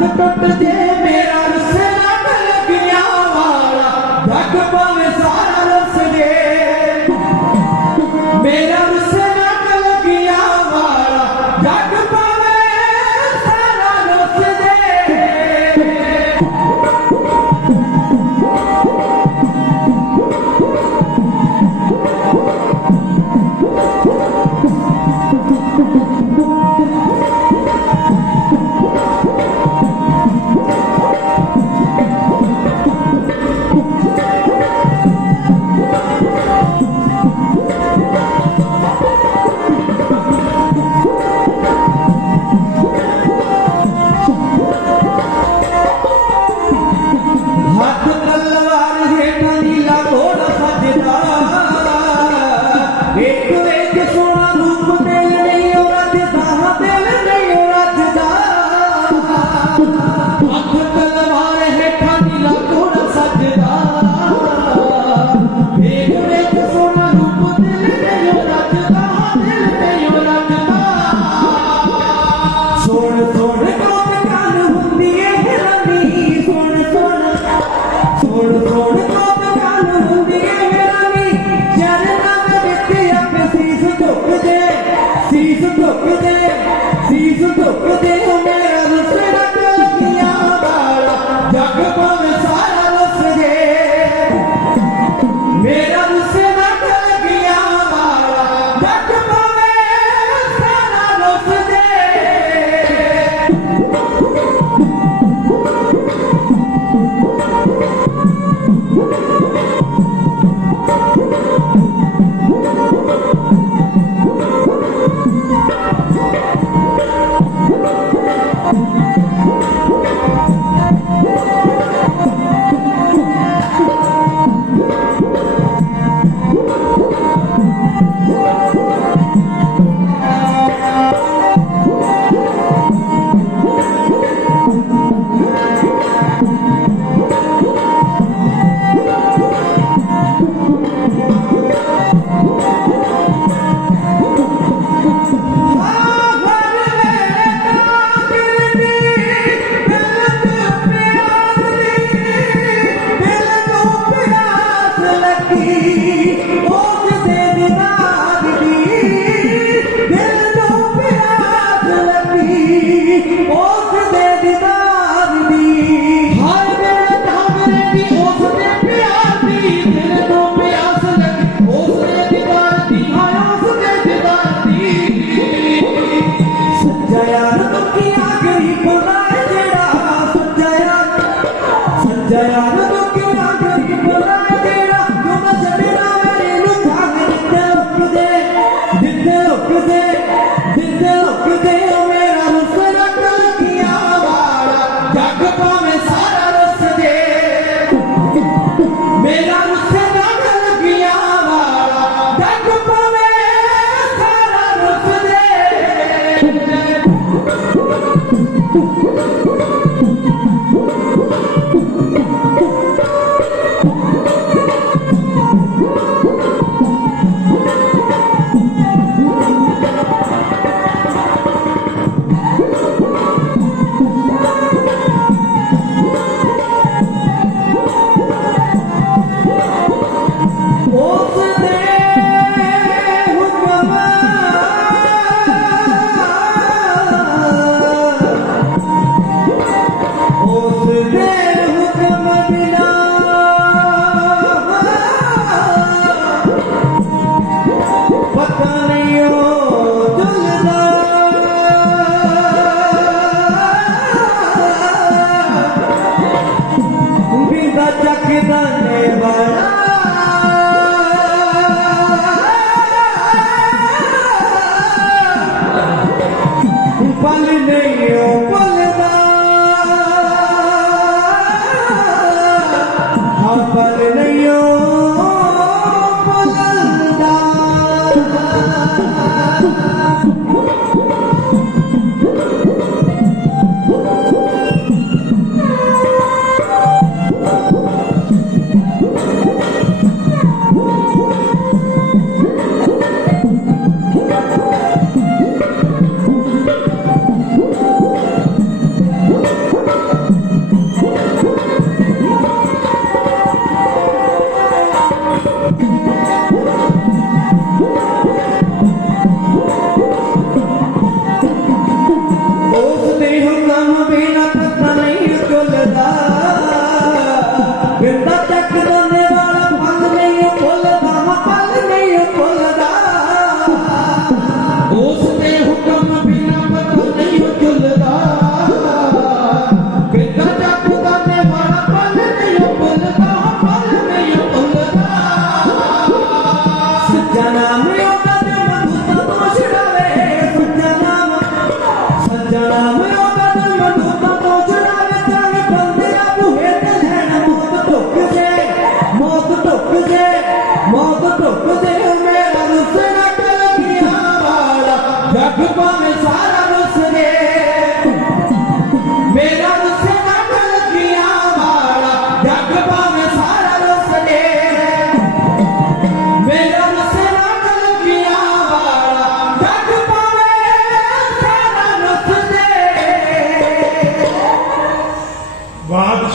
हथ टुट जे मेरा रुसे ना गल गया वाला जग पावे सारा रुस जे मेरा रुसे ना गल गया वाला जग पावे सारा रुस जे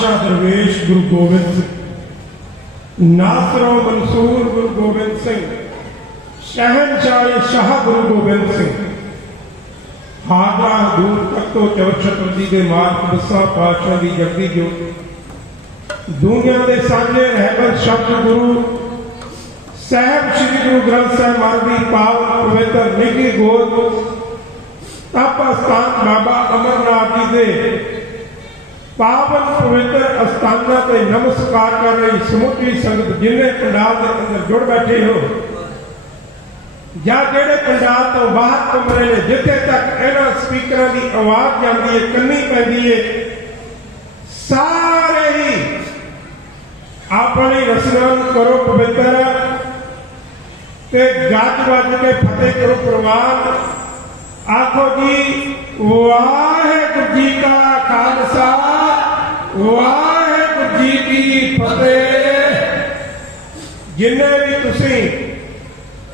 पातशाह दरवेश गुरु गोबिंद सिंह, नासरो मंसूर गुरु गोबिंद सिंह, शहनशाह शाह गुरु गोबिंद सिंह, हादरा दूर तख्तो चौछत्रजी के मार्ग दसा पातशाह की जगदी ज्योति, दुनिया के साझे रहबर शब्द गुरु साहब श्री गुरु ग्रंथ साहब महाराज की पावन पवित्र निकी गोद तप अस्थान बाबा अमरनाथ जी के पावन पवित्र अस्थाना से नमस्कार कर रही समुची संगत जिन्हें पंडाल के अंदर जुड़ बैठे हो या जेड़े पंडाल तो बाहर घूम रहे हैं, जिथे तक इन्हों स्पीकर की आवाज जाती है कन्नी पैंदी है, सारे ही अपनी रचना करो पवित्र ते गज वज के फतेह करो प्रवान। आखो जी वाहेगुरू जी का खालसा वाहेगुरू जी की फतेह। जिन्हें भी तुसी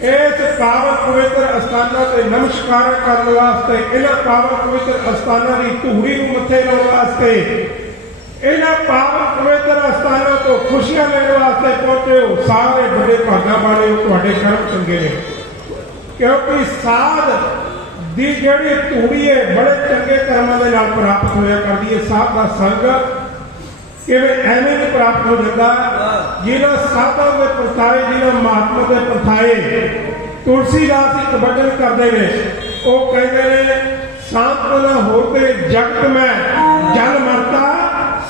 इस पावन पवित्र अस्थाना से नमस्कार करने वास्ते, इन्हां पावन पवित्र अस्थाना की धूड़ी मथे लाने वास्ते, इन्हां पावन पवित्र अस्थाना तो खुशियां लेने वास्ते पहुंचे हो, सारे बड़े भागा वाले हो, तुहाडे कर्म चंगे ने। क्योंकि साध दी जिहड़ी धूड़ी है बड़े चंगे कर्मां दे नाल प्राप्त होया करदी है। साध दा संग किवें एवें नहीं प्राप्त हो जाता। जिन्हां साधां दे परथाए, जिन्हां महात्मा दे परथाए तुलसीदास एक भजन करते हैं, वो कहते हैं सांत्वना होते जगत में जल मरता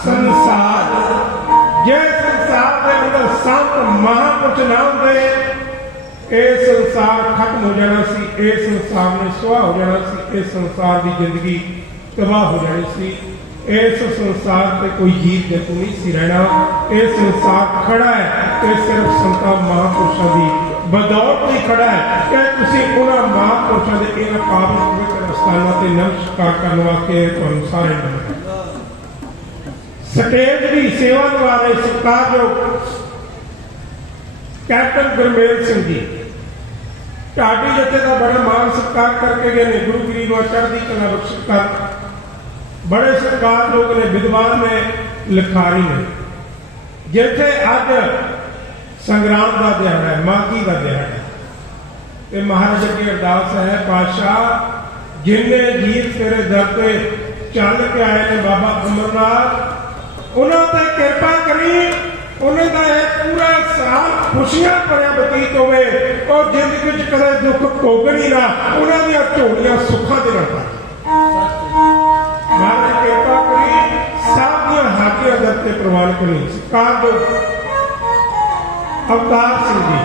संसार। जे संसार के अंदर संत महापुरुष ना होंदे, ये संसार खत्म हो जाना सी, ये संसार ने सुहा हो जाना सी, इस संसार की जिंदगी तबाह हो जानी सी। इस संसार पे कोई जीव जंतु नहीं सी रहना। ये संसार खड़ा है कि सिर्फ संतां महापुरुषों की बदौलत ही खड़ा है कि तुसीं उन्हां महापुरुषों के इन्हां पावन पवित्र अस्थानां ते नमस्कार करने वास्ते तुहानूं सारे नमस्कार। स्टेज की सेवा निभा रहे सत्कारयोग कैप्टन गुरमेल सिंह जी ढाडी जथे का बड़ा मान सत्कार करके गए ने। गुरु गरीब चढ़दी कला बख्शिश कर बड़े सत्कार लोग ने, विद्वान ने, लिखारी ने। जिथे अज संग्राम का दिहाड़ा है, माघी का दिहाड़ा है, महाराज की अरदास है पातशाह जिन्हें जीत तेरे दर पे चल के आए ने बाबा अमरनाथ, उन्होंने कृपा करी, उन्होंने पूरा साल खुशियां भरिया बतीत होवे और जिंदगी च कदे दुख भोगणी ना, उन्होंने झोलियां सुखा दे नाल महाराज कृपा करी, सब दी हाजियां दर ते प्रवान करी। सरकार जो अवतार सिंह जी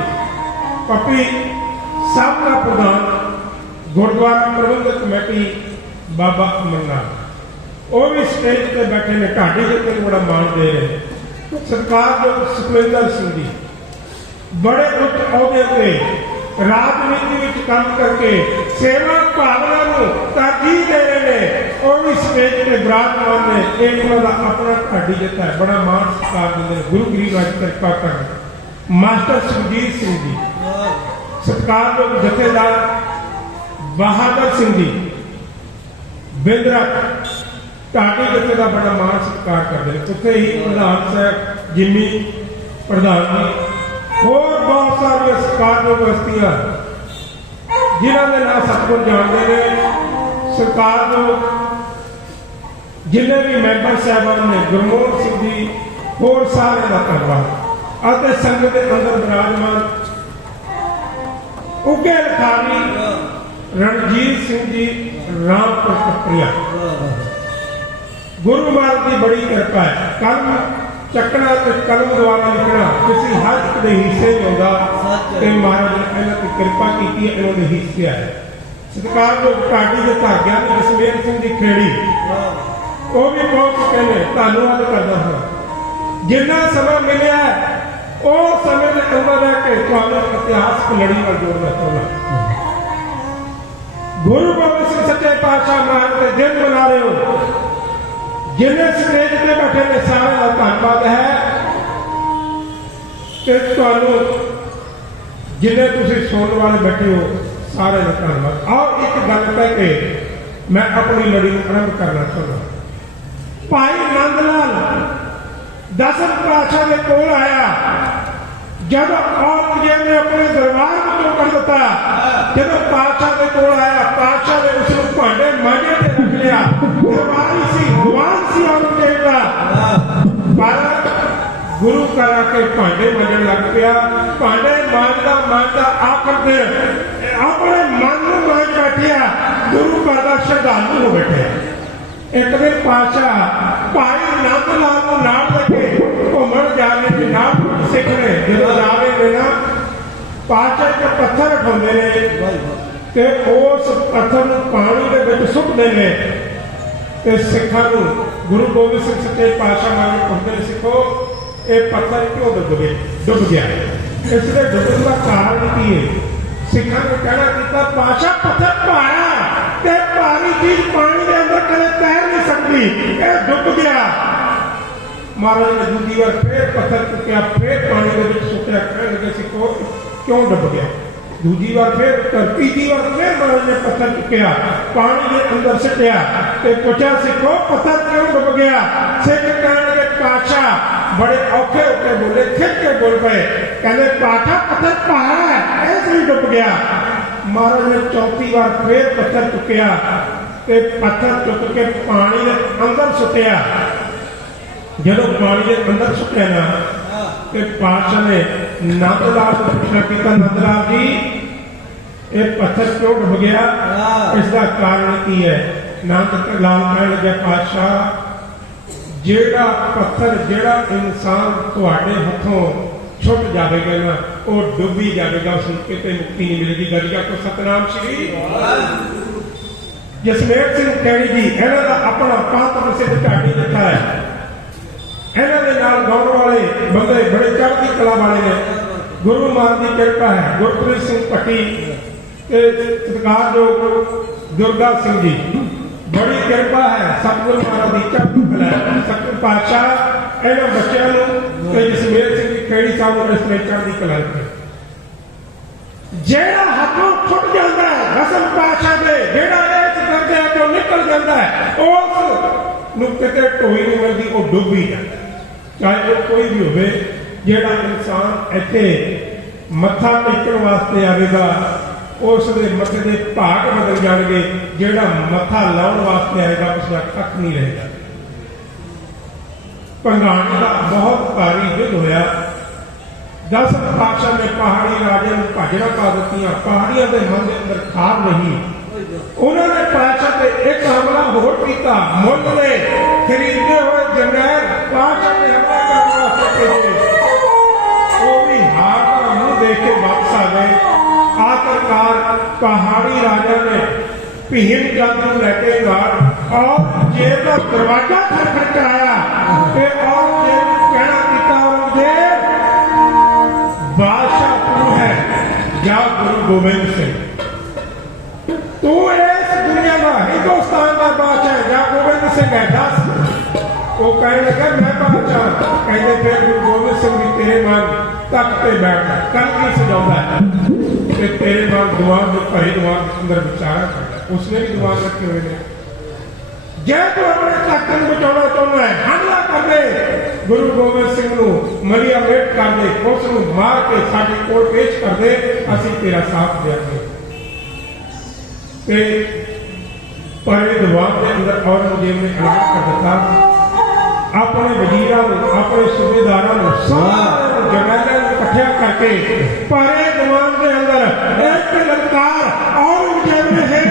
पपी सब का प्रधान गुरुद्वारा प्रबंधक कमेटी बाबा अमरनाथ, वो भी स्टेज पे बैठे ने, ढाडी जिते बड़ा मान दे रहे। सरकार जो सुखविंदर सिंह जी बड़े उच्च अहदे पे राजनीति में काम करके सेवा भावना को तरजीह दे रहे हैं, और भी स्टेज पे विराजमान ने। एक उन्होंने अपना ढाडी जिता है, बड़ा मान सत्कार देते हैं। गुरु गरीब आज कृपा कर मास्टर सुरजीत सिंह जी, सत्कार जो जथेदार बहादुर सिंह जी बिंद्रा ढाडी जथे का बड़ा मान सत्कार करते हैं। उत्थे ही प्रधान साहब जिमी प्रधान जी होर बहुत सारिया सत्कारयोग हस्तियां जिन्होंने नाम सतगुर जानते हैं। सरकार जिन्हें भी मैंबर साहबान ने, गुरमोहन सिंह जी, होर सारे का धन्यवाद। संगत के अंदर विराजमान उगे लिखारी रणजीत सिंह जी रामपुर कपड़िया, गुरु महाराज की बड़ी कृपा है। कलम चकना ते कलम द्वारा लिखना किसी हर एक के हिस्से में होगा, ते महाराज ने इन्हां ते कृपा की, इन्होंने हिस्से है। सरकार जो ढाडी के धागिया ने जसमेर सिंह की खेड़ी, वो भी पहुंच चुके हैं। धन्यवाद करता हूं। जिन्ना समय मिले उस समय के अंदर रह के तुहानूं इतिहास की लड़ी में जोड़ना चाहूंगा। गुरु गोबिंद सिंह सच्चे पातशाह महाराज के दिन मना रहे हो, जिन्हें स्टेज पे बैठे ने सारे का धन्यवाद है कि तुहानूं जिन्हें तुसीं सुनने वाले बैठे हो सारे का धन्यवाद। और एक गल कह के मैं अपनी लड़ी आरंभ करना चाहूँगा। भाई नंद लाल दसम पातशाह के कोल आया जब औरंगजेब ने अपने दरबार में कर दिता जब पातशाह के कोल आया पातशाह ने उसको भांडे मांजे ते रख लिया दरबारी सी भगवान सी औरंगजेब का पर गुरु करा के भांडे मांजन लग पिया भांडे मांजदा मांजदा आखिर दिन अपने मन में मांज बैठिया गुरु का श्रद्धालु हो बैठे एक दिन पातशाह भाई नंद लाल को नाल लगे घूमन जाने के नाल सिख ने जो जावे ने ना पातशाह के पत्थर उठाते ने ते उस पत्थर को पानी के विच सुट्टदे ने ते सिखां नूं गुरु गोबिंद सिंह सच्चे पातशाह मारे पुछदे ने सिखो ये पत्थर क्यों डुब गया इसलिए डुबण का कारण की है सिखां ने कहना किया पातशाह पत्थर भारा ते भारी चीज पानी के अंदर कदे तैर नहीं सकती ये डुब गया महाराज ने दूसरी बार फिर पत्थर चुकया फिर पानी के विच सुट्या कहने लगे सिखो क्यों डुब गया दूसरी बार फिर तीसरी बार फिर महाराज ने पत्थर चुकया पानी के अंदर सुट्या ते पूछा सिखो पत्थर क्यों डुब गया सिख कहने लगे पातशाह बड़े औखे होके बोले खिंच के बोल पे कहने पातशाह पत्थर भारा है ऐसे ही डुब गया महाराज ने चौथी बार फिर पत्थर चुकया ते पत्थर चुक के पानी के अंदर सुट्या जदों पानी के अंदर सुट्या ना ते पातशाह ने नंदलाल को पूछना किया नंदलाल जी ये पत्थर क्यों डुब गया इसका कारण की है नंदलाल कहने लगे पातशाह जेड़ा पत्थर जेड़ा इंसान तुहाडे हथों छुट जाएगा ना वो डुबी जाएगा उसको कितने मुक्ति नहीं मिलेगी गलिया को सतनाम श्री जसमेर सिंह कैणी जी इन्हों का अपना पंथ प्रसिद्ध ढाडी लिखा है इन्हों के नाल गाउण वाले बंदे बड़े चढ़ती कला वाले ने गुरु महाराज की कृपा है गुरप्रीत सिंह भट्टी सत्कारयोग दुर्गा सिंह जी बड़ी कृपा है सतगुरु महाराज की चढ़ती कला है सतगुरु पातशाह इन्होंने बच्चों जसमेर सिंह जी खेड़ी साहब इस तरह चढ़ती कला रखी जेड़ा हाथों छुट जाता है दसम पातशाह दे जेड़ा इस करते हैं तो निकल जाता है उस नूं किते ढोई नहीं मिलती वो डुब ही जाता है चाहे वो कोई भी होवे जेड़ा इंसान इत्थे मत्था टेकण वास्ते आवेगा उस दे मथे दे भाग बदल जाएंगे जेड़ा मत्था लाउण वास्ते आएगा उसका कख नहीं रहेगा भंगाणी का बहुत भारी युद्ध होया दसम पातशाह ने पहाड़ी राजे नूं भाजड़ा पा दित्तियां पहाड़ियां दे मन दे अंदर खार नहीं उन्होंने पातशाह ते एक हमला होर कीता मुल्क ने खरीदे हुए जंगैर पातशाह ने हमला करने वास्ते भेजे वो भी हार का मुंह देख के वापस आ गए आखिरकार पहाड़ी राजा ने भीम चंद नूं लेके नाल और जेब का दरवाजा खटखटाया ते औरंगजेब नूं कहना कीता औरंगजेब बादशाह तू है या गुरु गोबिंद सिंह तू इस दुनिया का हिंदुस्तान का बादशाह या गोबिंद सिंह है दस वो कहने लगा मैं बादशाह कहते फिर गुरु गोबिंद सिंह भी तेरे मान तख्त पे बैठा कल की सजाता है कि तेरे मान दुआर में भरे दुआर के अंदर विचारा करता है उसने भी दुआर रखे हुए ने जय तू अपने तख्त को बचाना चाहता है हमला कर दे गुरु गोबिंद सिंह नूं मलिया मेट कर दे उस नूं मार के साडे कोल पेश कर दे असीं तेरा साथ देंगे परे दरबार के अंदर औरंगजेब ने ऐलान कर दिता अपने वजीरां अपने सूबेदारां सारे जरनैलां इकट्ठा करके परे दरबार के अंदर एक ललकार औरंगजेब ने है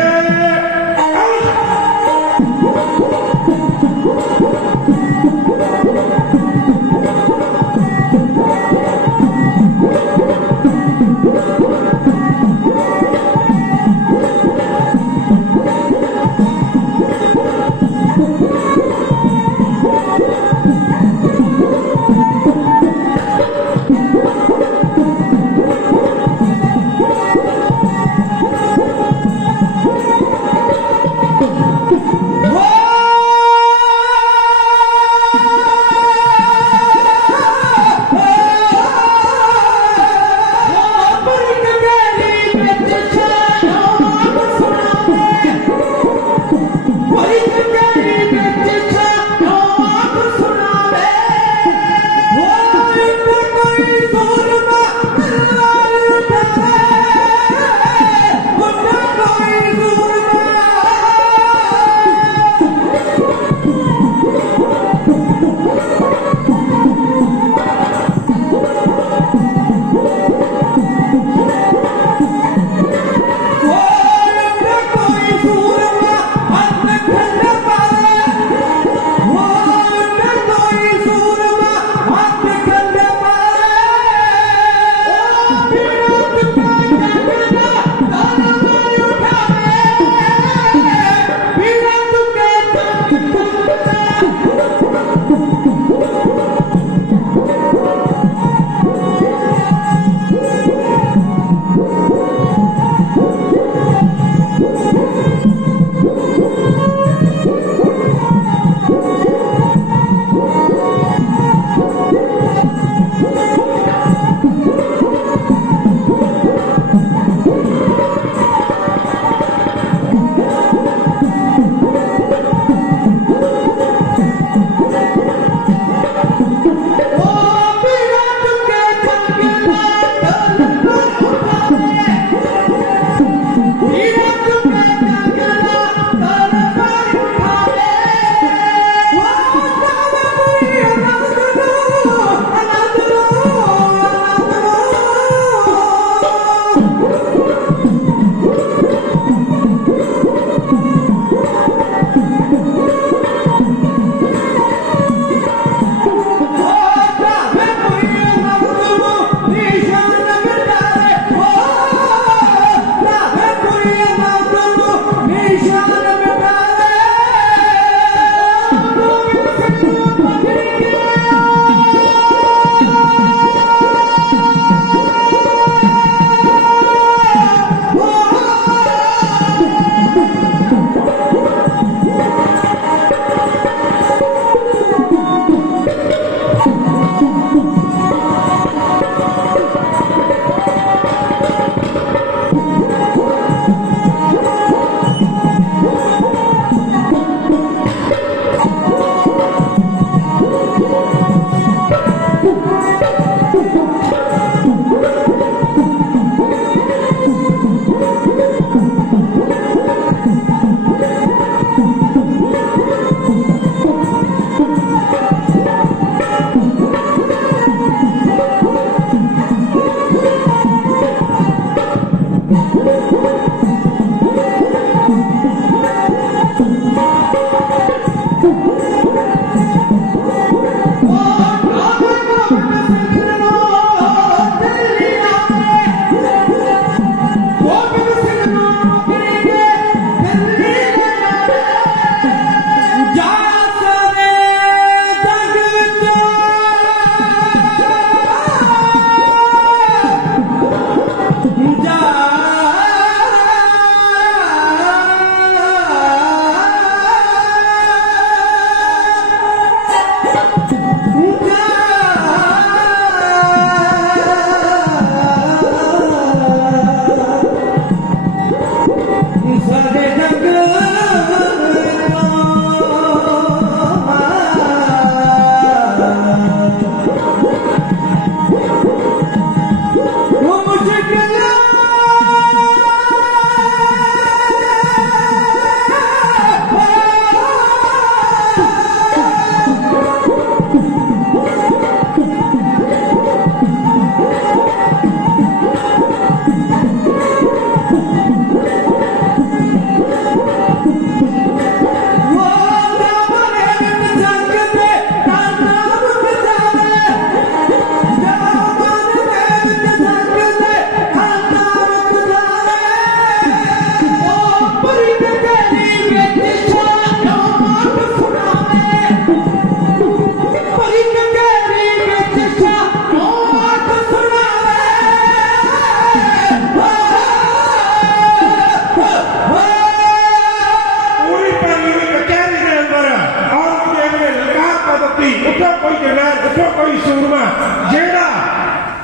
क्रांति, उठो कोई जरनैल, उठो कोई सूरमा जेड़ा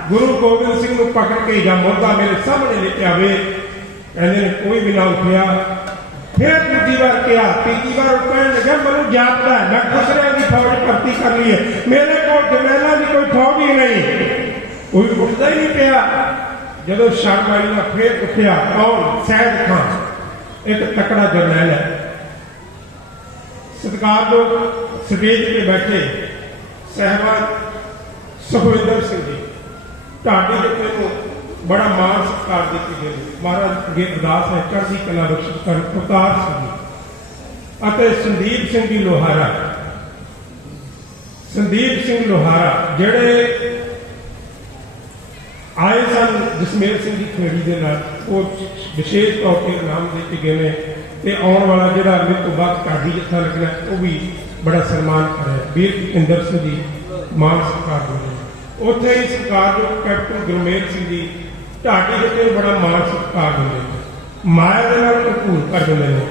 गुरु गोबिंद सिंह नूं पकड़ के जां मुद्दा मेरे सामने लेके आवे। कहंदे ने कोई भी ना उठिया। फिर दूजी बार किया, तीजी बार कहने लगे मैं जापदा है, मैं खसरिया की फौज भर्ती कर ली है, मेरे को जरनैलों की कोई फौज ही नहीं। कोई उठता ही नहीं पिया। जदों शर्म आई ना फिर उठिया। कौन? सैयद खान, एक तकड़ा जरनैल है। सत्कार लोग स्टेज पे बैठे साहबान सुखविंदर सिंह जी ढाडी जिते को बड़ा मान सत्कार देते गए। महाराज अगे अरदास है चढ़दी कला बख्शिश कर अवतार सिंह जी अते संदीप सिंह जी लोहारा। संदीप सिंह लोहारा जेड़े आए सन जसमेल सिंह की खेड़ी के नाल वो विशेष तौर पर इनाम देते गए हैं। ते आने वाला जिहड़ा मेरे तो बाद ढाडी जत्था लगना वो भी बड़ा सन्मान करे। वीर भुपिंदर सिंह जी मान सत्कार देने। उत्थे ही सरकार जो कैप्टन गुरमेल सिंह जी ढाडी जत्थे नूं बड़ा मान सत्कार देंगे, माया दे नाल भरपूर कर देंगे ने।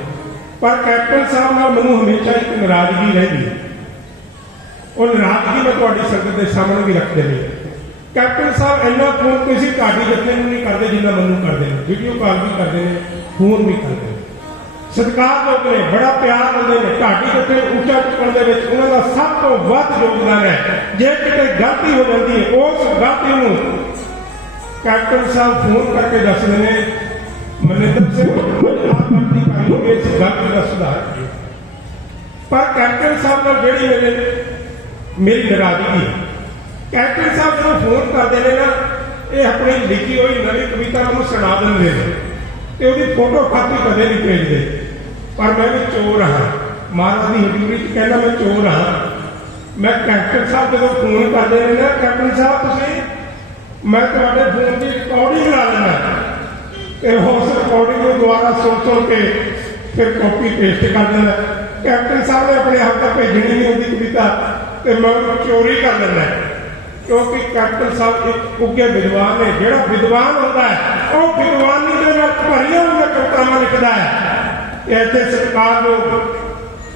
पर कैप्टन साहब नाल मैनूं हमेशा एक नाराजगी रही। वो नाराजगी मैं तुहाडी संगत के सामने भी रख देनी। कैप्टन साहब इन्ना फोन किसी ढाडी जत्थे नूं नहीं करते जिन्ना मैनूं करते हैं। वीडियो कॉल भी करते हैं, फोन भी करते हैं। सत्कार लोग ने बड़ा प्यार दिंदे ने। ढाडी जत्थे ऊंचा चुकण दे विच उन्हां दा सब तो वध योगदान है। जे किते गलती हो जाती है उस गलती नूं कैप्टन साहब फोन करके दसदे ने मनिंदर सिंह आप गलती कर लो, इस गलती का सुधार करिए। पर कैप्टन साहब नाल जेहड़ी मेरी नाराजगी है, कैप्टन साहब जो फोन करते हैं ना ये अपनी लिखी हुई नवी कविता मैं सुना देंगे तो वो फोटो खाती कदे नहीं भेजते। पर मैं भी चोर हाँ, महाराज की हजूरी च कहना मैं चोर हाँ। मैं कैप्टन साहब जो फोन करते हैं ना कैप्टन साहब तुसीं मैं तुम्हारे फोन की रिकॉर्डिंग ला लेना तो उस रिकॉर्डिंग को दोबारा सुन के फिर कॉपी पेस्ट कर देना। कैप्टन साहब ने अपने आप तक भेजनी नहीं होती कविता तो मैं चोरी कर लेना। क्योंकि कैप्टन साहब एक उगे विद्वान है। जोड़ा विद्वान होता है वह विद्वानी भरिया हुई कवितावां लिखता है। इतने सत्कार लोग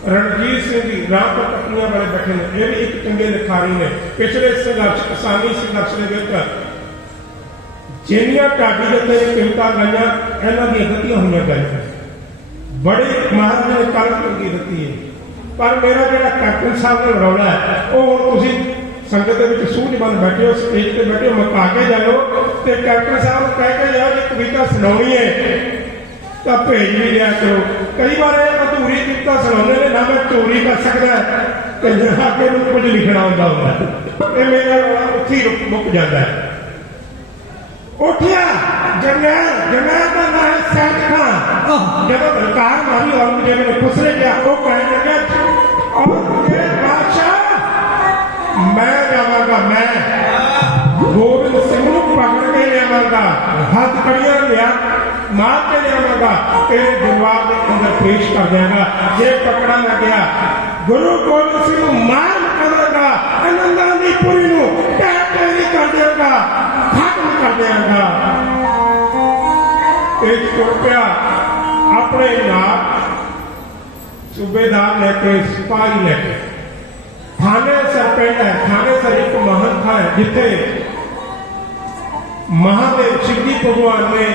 रणजीत सिंह जी रामपुर टपनिया वाले बैठे ने, ये भी एक चंगे लिखारी ने। पिछले संघर्ष किसानी संघर्ष के जिन्नियां ढाडी जत्थे ने कविता गाइयां इन्हां दी गतियां हुई गाइयां बड़ी महाराज ने कल चंगी दिती है। पर मेरा जो कैप्टन साहब ने रौला है वो हुण तुसीं संगत के सूझबंद बैठे हो, स्टेज पर बैठे हो, मका के जाओ तो कैप्टन साहब कह के जाओ कि कविता सुनानी है तो भेज भी दिया करो। कई बार अधूरी कविता सुनाने ने ना मैं चोरी कर सकता है आगे कुछ लिखना होता है। मेरा उत्थे ही मुक जाता है। उठिया जरनैल, जरनैल का नाम है सैयद खान। जब सरकार मारी औरंगजेब ने खुसरे गया वो कहने लगे औरंगजेब बादशाह मैं जावांगा, मैं गोबिंद सिंह नूं पकड़ के लियावांगा, हाथ कड़ियां लिया मार के लियावांगा, तेरे दरबार के अंदर पेश कर देगा। जे पकड़ा ना गया गुरु गोबिंद सिंह नूं मार करेगा, आनंदानीपुरी नूं ढेर कर देगा, खत्म कर देगा। एक चुपिया अपने नाम सूबेदार लेके सिपाही लेके थाने सर पिंड है। थाने सर एक महल था जिथे महादेव शिवजी भगवान ने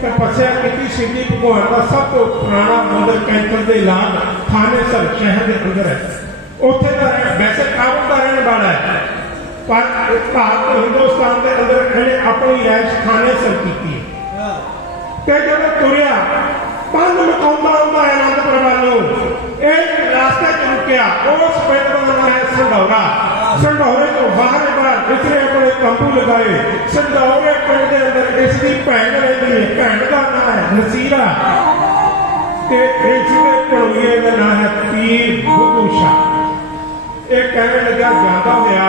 तपस्या की। शिवजी भगवान का सब तो पुराना मंदिर कैंसर के इलाज थाने सर शहर के अंदर है। उत्थे का वैसे काबुल का रहने वाला है पर भारत हिंदुस्तान के अंदर इन्हें अपनी रैश थाने सर की। जब तुरिया पंज मकाउंदा आउंदा आनंदपुर वालों एक रास्ते च रुकिया। उस पिंड का नाम है संढौरा। संढौरे तो बाहर बार इसने अपने तंबू लगाए। संढौरे पिंड के अंदर इसकी भैन रहती है, भैन का नाम है नसीरा ते इसके घोड़िए का नाम है पीर बुद्धू शाह। एक कहने लगा जाता होया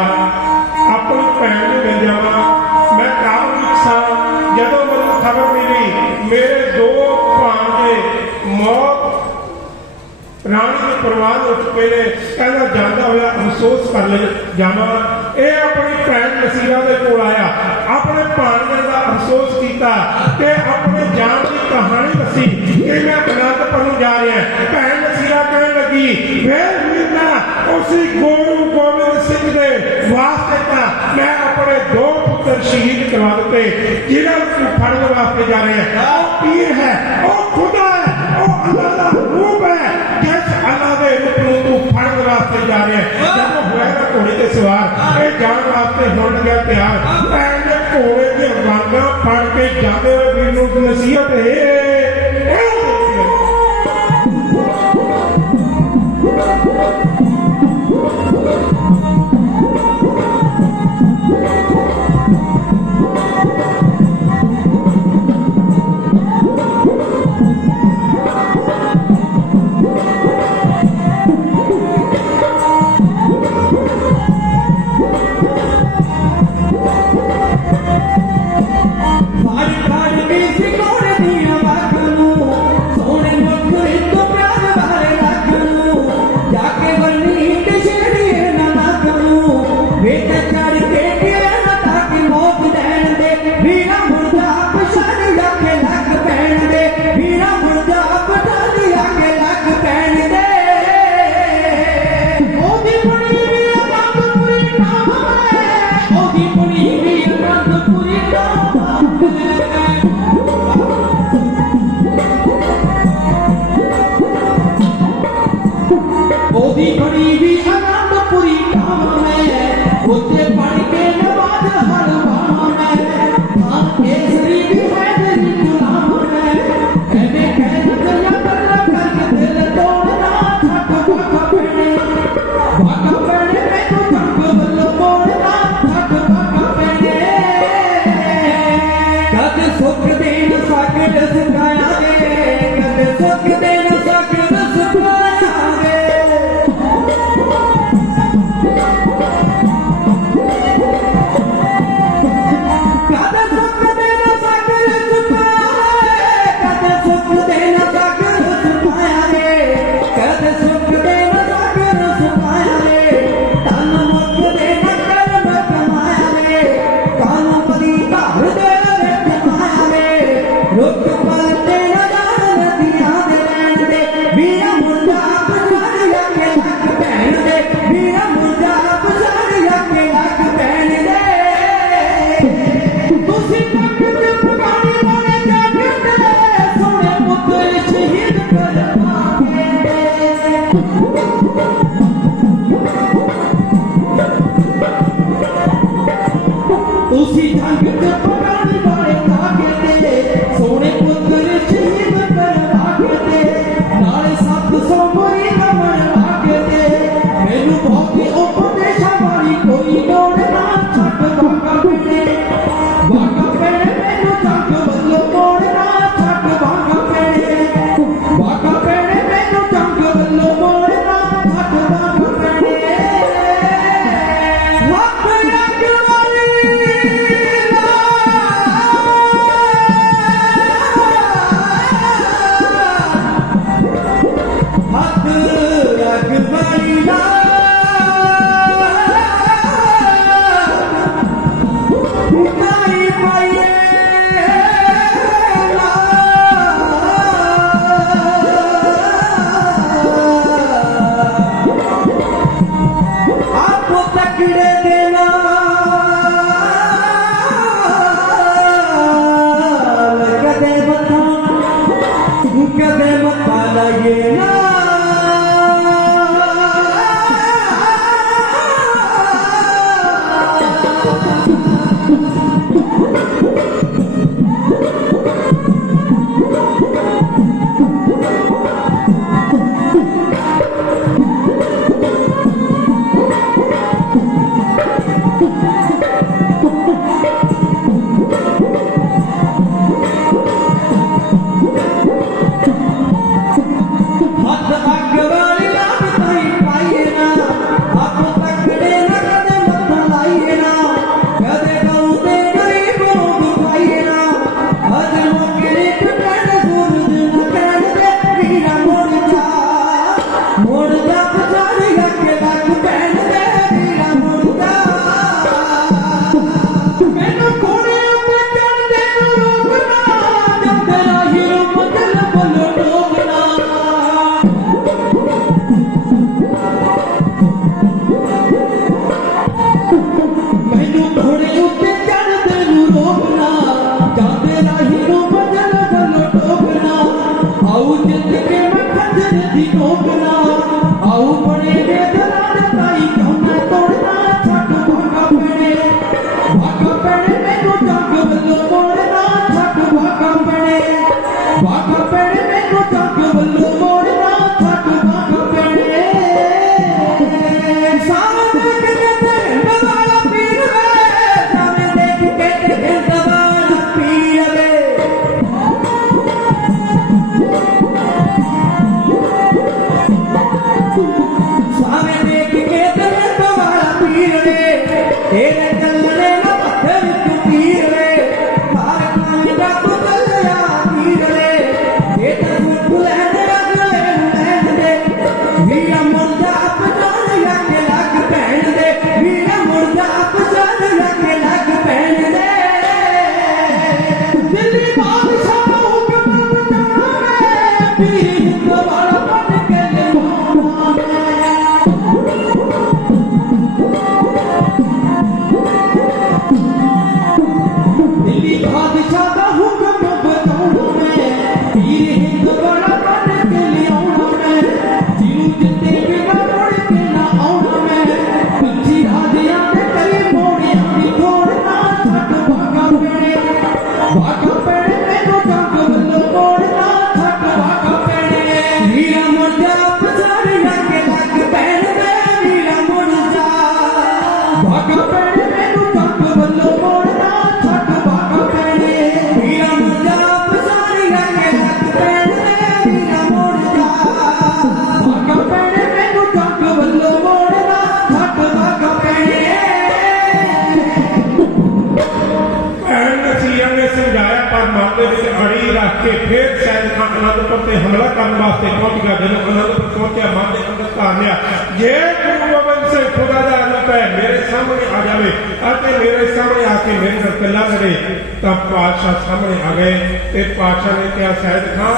अपनी भैन नूं मिल जावां, मैं काबुल सा। जदों मैनूं खबर मिली मेरे दो भांजे मौत राणी के परवान हो चुके ने, कहना जाता होया अफसोस कर ले जावा। ये अपनी भैन नसीरा के कोल आया, अपने भांजे का अफसोस किया कि अपने जान की कहानी दसी कि मैं अनंदपुर नूं जा रहा। भैन नसीरा कहने लगी फिर मिलना उसी गुरु गोबिंद दे वास्ते तां मैं अपने 2 पुत्र शहीद करवा दिते जिन्हां नूं फड़न वास्ते जा रहे हैं। वो पीर है, वो खुदा है, वो अल्लाह दा रूप है जिस अल्लाह दे रूप नूं तू फड़न वास्ते जा रहे हैं। जब होया ना घोड़े ते सवार ये जान वास्ते होण गया तैयार भैन दे घोड़े दे वांगा फड़ के जाते हुए वीर नूं नसीहत के फिर सैयद खान आनंदपुर से हमला करने वास्ते पहुंच गया। जब आनंदपुर पहुंचा मन के अंदर धार लिया, जे गुरु गोबिंद सिंह खुदा का रूप है मेरे सामने आ जाए और मेरे सामने आके मेरे नाल गल्लां करे, तब पातशाह सामने आ गए। ते पातशाह ने कहा सैयद खान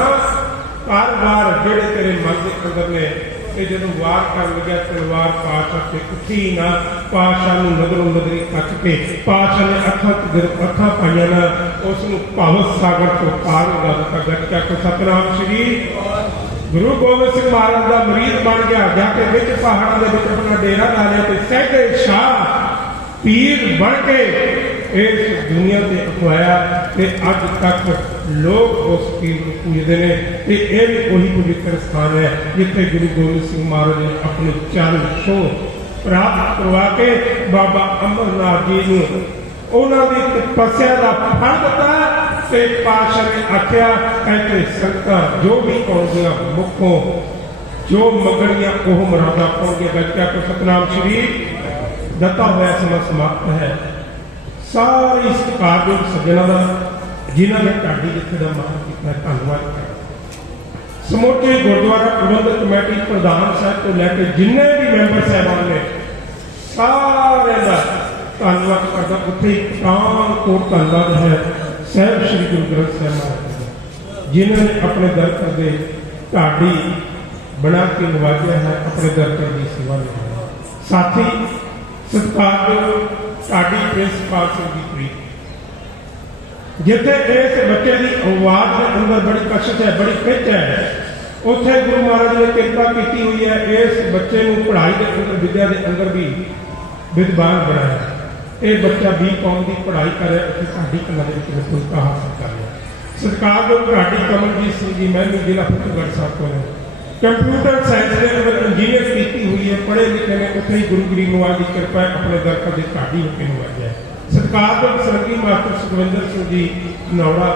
हर वार जेड़े तेरे मन के अंदर ने ਤੇ ਜਦੋਂ ਵਾਰ ਕਰਨ ਲੱਗਿਆ ਤਲਵਾਰ ਪਾਤਸ਼ਾਹ ਤੇ ਉੱਠੀ ਨਾ, ਪਾਤਸ਼ਾਹ ਨੂੰ ਨਜ਼ਰੋਂ ਨਜ਼ਰੀ ਤੱਕ ਕੇ ਪਾਤਸ਼ਾਹ ਨੇ ਅੱਖਾਂ ਪਾਈਆਂ ਨਾ, ਉਸ ਨੂੰ ਭਵ ਸਾਗਰ ਤੋਂ ਪਾਰ ਲਗਾ ਦਿੱਤਾ। ਗੱਟਕਾ ਕੋ ਸਤਨਾਮ ਸ਼੍ਰੀ ਗੁਰੂ ਗੋਬਿੰਦ ਸਿੰਘ ਮਹਾਰਾਜ ਦਾ ਮਰੀਦ ਬਣ ਗਿਆ। ਜਾ ਕੇ ਵਿੱਚ ਪਹਾੜਾਂ ਦੇ ਵਿੱਚ ਆਪਣਾ ਡੇਰਾ ਲਾ ਲਿਆ ਤੇ ਸਹਿਜੇ ਸ਼ਾਹ ਪੀਰ ਬਣ ਕੇ ਇਸ ਦੁਨੀਆ ਤੇ ਅਖਵਾਇਆ ਤੇ ਅੱਜ ਤੱਕ ਲੋਕ ਉਸ ਪੀਰ ਨੂੰ ਪੂਜਦੇ ਨੇ। ਤੇ ਇਹ ਵੀ ਉਹੀ ਪਵਿੱਤਰ ਸਥਾਨ ਹੈ ਜਿੱਥੇ ਗੁਰੂ ਗੋਬਿੰਦ ਸਿੰਘ ਮਹਾਰਾਜ ਨੇ ਆਪਣੇ ਚਰਨ ਛੋਹ ਪ੍ਰਾਪਤ ਕਰਵਾ ਕੇ ਬਾਬਾ ਅਮਰਨਾਥ ਜੀ ਨੂੰ ਉਹਨਾਂ ਦੀ ਤਪੱਸਿਆ ਦਾ ਫਲ ਦਿੱਤਾ। ਤੇ ਪਾਤਸ਼ਾਹ ਨੇ ਆਖਿਆ ਇੱਥੇ ਸੰਗਤਾਂ ਜੋ ਵੀ ਆਉਂਦੀਆਂ ਮੁੱਖੋਂ ਜੋ ਮੰਗਣੀਆਂ ਉਹ ਮੁਰਾਦਾਂ ਪਾਉਣਗੇ। ਗੱਤਕਾ ਕੋ ਸਤਨਾਮ ਸ਼੍ਰੀ ਦਿੱਤਾ ਹੋਇਆ ਸਮਾਂ ਸਮਾਪਤ ਹੈ। ਸਾਰੇ ਸਤਿਕਾਰਯੋਗ ਸੱਜਣਾਂ ਦਾ ਜਿਨ੍ਹਾਂ ਨੇ ਢਾਡੀ ਜਿੱਥੇ ਦਾ ਮਾਣ ਕੀਤਾ, ਧੰਨਵਾਦ। ਸਮੁੱਚੇ ਗੁਰਦੁਆਰਾ ਪ੍ਰਬੰਧਕ ਕਮੇਟੀ ਪ੍ਰਧਾਨ ਸਾਹਿਬ ਤੋਂ ਲੈ ਕੇ ਜਿੰਨੇ ਵੀ ਮੈਂਬਰ ਸਾਹਿਬਾਨ ਨੇ ਸਾਰਿਆਂ ਦਾ ਧੰਨਵਾਦ ਕਰਦਾ। ਉੱਥੇ ਪਠਾਨਕੋਟ ਧੰਨਵਾਦ ਹੈ ਸਾਹਿਬ ਸ੍ਰੀ ਗੁਰੂ ਗ੍ਰੰਥ ਸਾਹਿਬ ਮਹਾਰਾਜ ਦਾ, ਜਿਨ੍ਹਾਂ ਨੇ ਆਪਣੇ ਦਰਬਾਰ ਦੇ ਢਾਡੀ ਬਣਾ ਕੇ ਨਵਾਜਿਆ ਹੈ, ਆਪਣੇ ਦਰਬਾਰ ਦੀ ਸੇਵਾ ਨਿਭਾਈ। ਸਾਥੀ ਸਤਿਕਾਰਯੋਗ ਢਾਡੀ ਪ੍ਰਿੰਸੀਪਲ ਸਿੰਘ ਜੀ ਪ੍ਰੀਤ, ਜਿੱਥੇ ਇਸ ਬੱਚੇ ਦੀ ਆਵਾਜ਼ ਦੇ ਅੰਦਰ ਬੜੀ ਕਸ਼ਟ ਹੈ, ਬੜੀ ਖਿੱਚ ਹੈ, ਉੱਥੇ ਗੁਰੂ ਮਹਾਰਾਜ ਨੇ ਕਿਰਪਾ ਕੀਤੀ ਹੋਈ ਹੈ। ਇਸ ਬੱਚੇ ਨੂੰ ਪੜ੍ਹਾਈ ਦੇ ਅੰਦਰ, ਵਿਦਿਆ ਦੇ ਅੰਦਰ ਵੀ ਵਿਦਵਾਨ ਬਣਾਇਆ। ਇਹ ਬੱਚਾ B.Com ਦੀ ਪੜ੍ਹਾਈ ਕਰ ਰਿਹਾ, ਉੱਥੇ ਢਾਡੀ ਕਲਾਂ ਦੇ ਵਿੱਚ ਵਿਦਿਆ ਹਾਸਲ ਕਰ ਰਿਹਾ। ਸਤਿਕਾਰਯੋਗ ਢਾਡੀ ਕਮਲਜੀਤ ਸਿੰਘ ਜੀ ਮਹਿਮੀ ਜ਼ਿਲ੍ਹਾ ਫਤਿਹਗੜ੍ਹ ਸਾਹਿਬ ਤੋਂ ਨੇ ਕੰਪਿਊਟਰ ਸਾਇੰਸ ਦੇ ਅੰਦਰ ਇੰਜੀਨੀਅਰ ਕੀਤੀ ਹੋਈ ਹੈ, ਪੜ੍ਹੇ ਲਿਖੇ ਨੇ। ਉੱਥੇ ਹੀ ਗੁਰੂ ਗਰੀਬ ਨਵਾਜ ਦੀ ਕਿਰਪਾ ਹੈ, ਆਪਣੇ ਦਰਬਾਰ ਦੇ ਢਾਡੀ ਹੋ ਕੇ ਨਵਾਜਿਆ ਹੈ। ਸਤਿਕਾਰਯੋਗ ਸਰਗੀ ਮਾਸਟਰ ਸੁਖਵਿੰਦਰ ਸਿੰਘ ਜੀ ਨੌੜਾ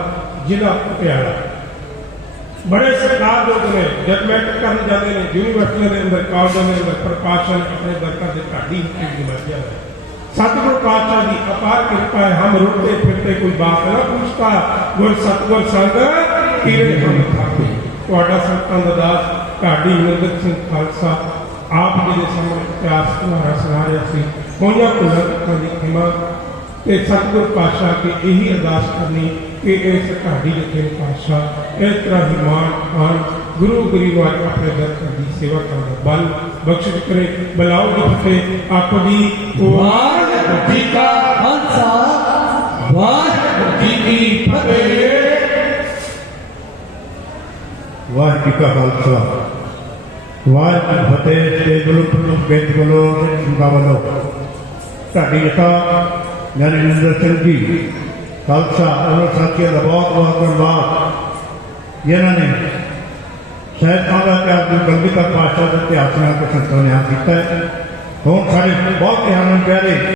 ਜ਼ਿਲ੍ਹਾ ਪਟਿਆਲਾ ਬੜੇ ਸਤਿਕਾਰਯੋਗ ਨੇ। ਜਦ ਮੈਟਰ ਕਰਨ ਜਾਂਦੇ ਨੇ ਯੂਨੀਵਰਸਿਟੀਆਂ ਦੇ ਅੰਦਰ, ਕਾਲਜਾਂ ਦੇ ਅੰਦਰ, ਪ੍ਰਕਾਸ਼ਨ ਆਪਣੇ ਦਰਬਾਰ ਦੇ ਢਾਡੀ ਹੋ ਕੇ ਨਵਾਜਿਆ ਹੈ। सतगुरु पातशाह की अपार कृपा है। हम रोते फिरते कोई बात न पूछता, गुर सतगुर संग कीरे हम थाके। तुहाडा संतां दा दास ढाडी निंदर सिंह खालसा आप जी के सामने इतिहास तुम्हारा सुना रहा सी। होइयां भुलां तकां दी खिमा ते सतगुर पातशाह की यही अरदास करनी कि इस ढाडी लिखे पातशाह इस तरह ही मान आन गुरु गरीब आज अपने दर की सेवा करना बल बख्शिश करे। बुलाओ जी फतेह आखो जी वाहिगुरू जी का खालसा वाहिगुरू जी की फतेह। वाहिगुरू जी का खालसा वाहिगुरू फतेह। स्टेज वालों प्रमुख बेंच वालों संघा वालों ढाडी जथा ज्ञानी निंदर सिंह जी खालसा और साथियों का बहुत बहुत धन्यवाद जिन्होंने शायद खाना इतिहास जो गलबीता पातशाह के इतिहास को संतों ने किया है। हुण साडे बहुत ध्यान प्यारे